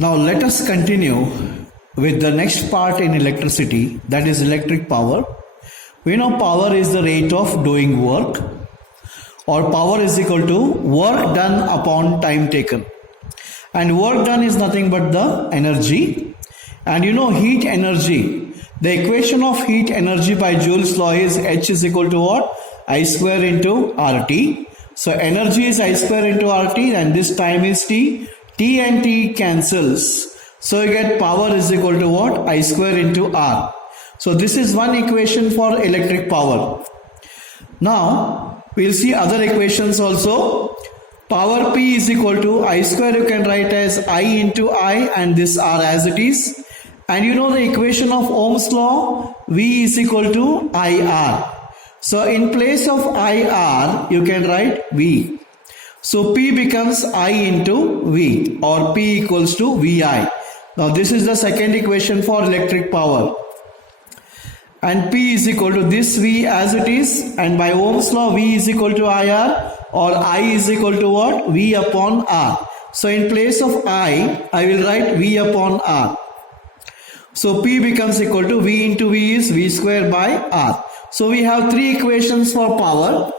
Now let us continue with the next part in electricity, that is electric power. We know power is the rate of doing work, or power is equal to work done upon time taken. And work done is nothing but the energy. And you know heat energy. The equation of heat energy by Joule's law is H is equal to what? I square into RT. So energy is I square into RT and this time is T. T and T cancels. So you get power is equal to what? I square into R. So this is one equation for electric power. Now we'll see other equations also. Power P is equal to I square you can write as I into I and this R as it is. And you know the equation of Ohm's law, V is equal to IR. So in place of IR, you can write V. So P becomes I into V, or P equals to VI. Now this is the second equation for electric power. And P is equal to this V as it is, and by Ohm's law V is equal to IR, or I is equal to what? V upon R. So in place of I will write V upon R. So P becomes equal to V into V is V square by R. So we have three equations for power.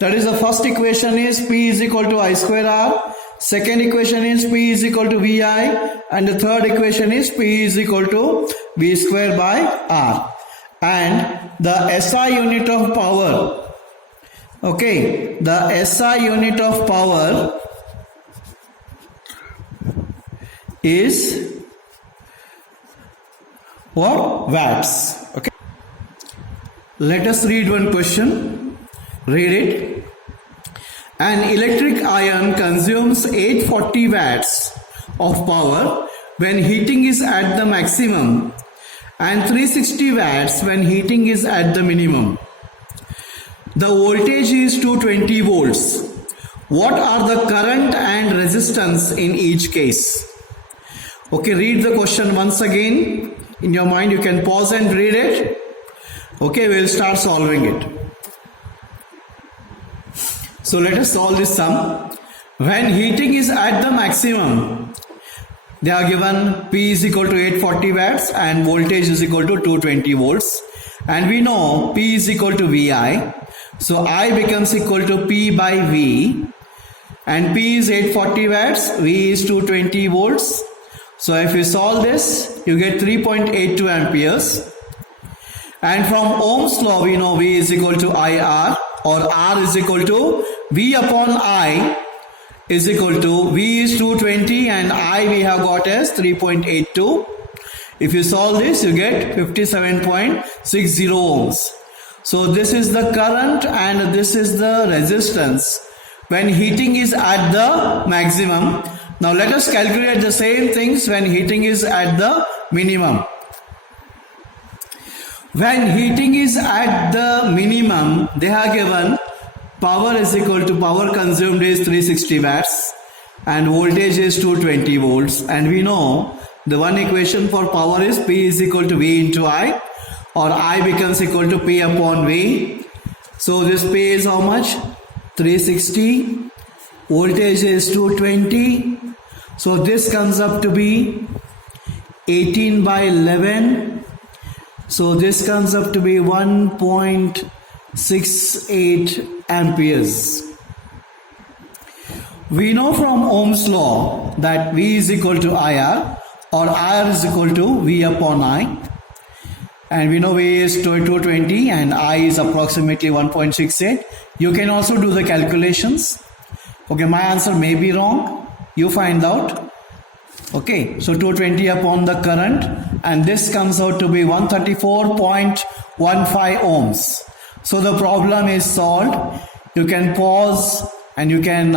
That is, the first equation is P is equal to I square R. Second equation is P is equal to VI. And the third equation is P is equal to V square by R. And the SI unit of power. Okay, the SI unit of power is what? Watts. Okay. Let us read one question. Read it. An electric iron consumes 840 watts of power when heating is at the maximum and 360 watts when heating is at the minimum. The voltage is 220 volts. What are the current and resistance in each case? Okay, read the question once again. In your mind, you can pause and read it. Okay, we'll start solving it. So let us solve this sum. When heating is at the maximum, they are given P is equal to 840 watts and voltage is equal to 220 volts. And we know P is equal to VI. So I becomes equal to P by V. And P is 840 watts, V is 220 volts. So if you solve this, you get 3.82 amperes. And from Ohm's law, we know V is equal to IR, or R is equal to V upon I is equal to V is 220 and I we have got as 3.82. If you solve this, you get 57.60 ohms. So this is the current and this is the resistance when heating is at the maximum. Now let us calculate the same things when heating is at the minimum. When heating is at the minimum, they are given power is equal to power consumed is 360 watts and voltage is 220 volts. And we know the one equation for power is P is equal to V into I, or I becomes equal to P upon V. So this P is how much? 360. Voltage is 220. So this comes up to be 18 by 11. So this comes up to be 1.68 amperes. We know from Ohm's law that V is equal to IR, or IR is equal to V upon I. And we know V is 220 and I is approximately 1.68. You can also do the calculations. Okay, my answer may be wrong. You find out. Okay, so 220 upon the current, and this comes out to be 134.15 ohms. So the problem is solved. You can pause and you can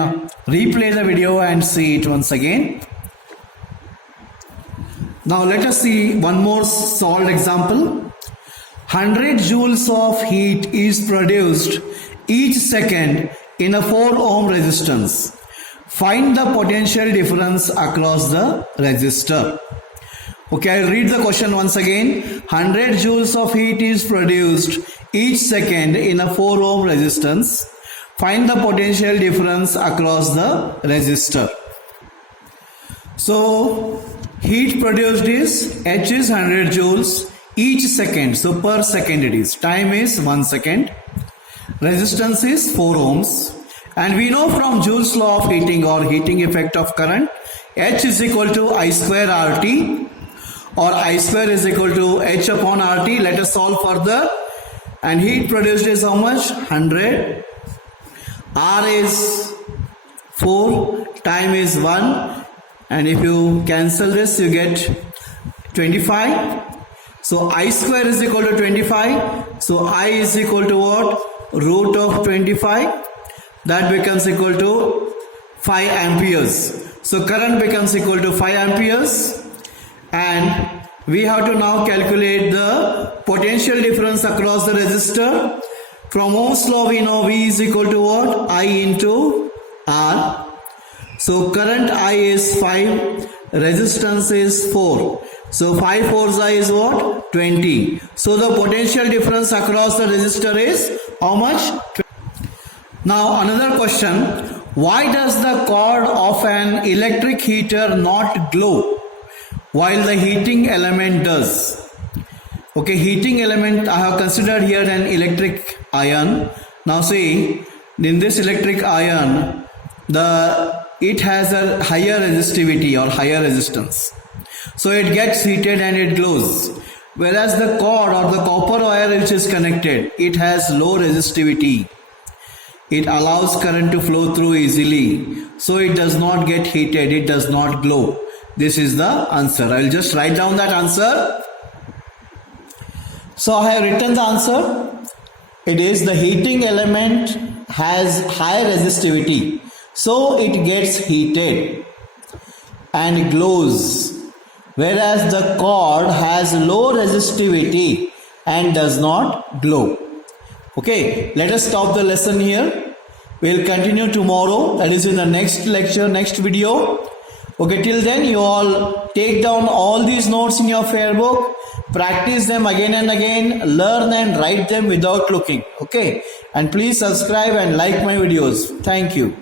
replay the video and see it once again. Now let us see one more solved example. 100 joules of heat is produced each second in a 4 ohm resistance. Find the potential difference across the resistor. Okay, I'll read the question once again. 100 joules of heat is produced each second in a 4 ohm resistance. Find the potential difference across the resistor. So heat produced is H is 100 joules each second. So per second it is. Time is 1 second. Resistance is 4 ohms. And we know from Joule's law of heating or heating effect of current, H is equal to I square RT, or I square is equal to H upon RT. Let us solve further. And heat produced is how much? 100. R is 4. Time is 1. And if you cancel this, you get 25. So I square is equal to 25. So I is equal to what? Root of 25. That becomes equal to 5 amperes. So current becomes equal to 5 amperes. And we have to now calculate the potential difference across the resistor. From Ohm's law we know V is equal to what? I into R. So current I is 5, resistance is 4. So 5 4s I is what? 20. So the potential difference across the resistor is how much? Now another question. Why does the cord of an electric heater not glow while the heating element does? Okay, heating element I have considered here an electric iron. Now see, in this electric iron, it has a higher resistivity or higher resistance. So it gets heated and it glows. Whereas the cord or the copper wire which is connected, it has low resistivity. It allows current to flow through easily. So it does not get heated, it does not glow. This is the answer. I will just write down that answer. So I have written the answer. It is the heating element has high resistivity. So it gets heated and glows. Whereas the cord has low resistivity and does not glow. Okay, let us stop the lesson here. We'll continue tomorrow. That is in the next lecture, next video. Okay, till then you all take down all these notes in your fair book. Practice them again and again. Learn and write them without looking. Okay, and please subscribe and like my videos. Thank you.